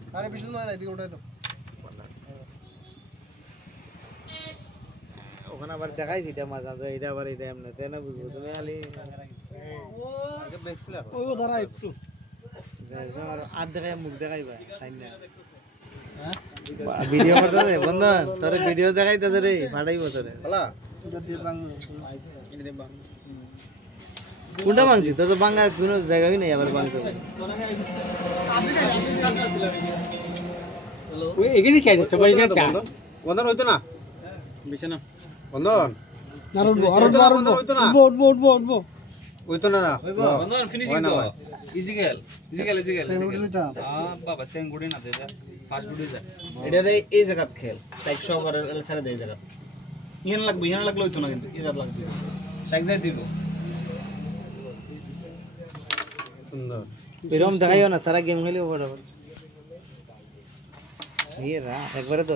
আরে বিষ্ণু না এদিকে উঠাই দাও ওখানে আবার দেখাইছি এটা মাঝে মাঝে এটা আবার এটা এমনি তাই না বুঝবো তুমি খালি আগে বেশ প্লেয়ার ওই দাঁড়া একটু আর আর দেখাই মুখ দেখাইবা তাই না ভিডিও করতে বন্ধু তোর ভিডিও দেখাইতে রে ফাটাইবো তোরে হলা এটা দিয়ে বাংলা কোনটা ভাঙছি তো বাঙার কোনো জায়গাই নেই আবার ভাঙতে ওই এখানে খাই তো ভাই এটা বন্ধন হইতো না বেশি না বন্ধন না উঠবো আর উঠবো হইতো না বন্ধন ফিনিশিং তো ইজিক্যাল বাবা সেম গুড়ি না দেবে ফাস্ট গুড়ি যা এটা এই জায়গা খেল টাইপ শো করে ছেড়ে দে এই জায়গা ইহান লাগলো হইতো না কিন্তু এটা লাগবে টাইপ যাই দিব সুন্দর এরকম দেখাইও না তারা গেম খেলেও বড় ইয়ে রা একবারে তো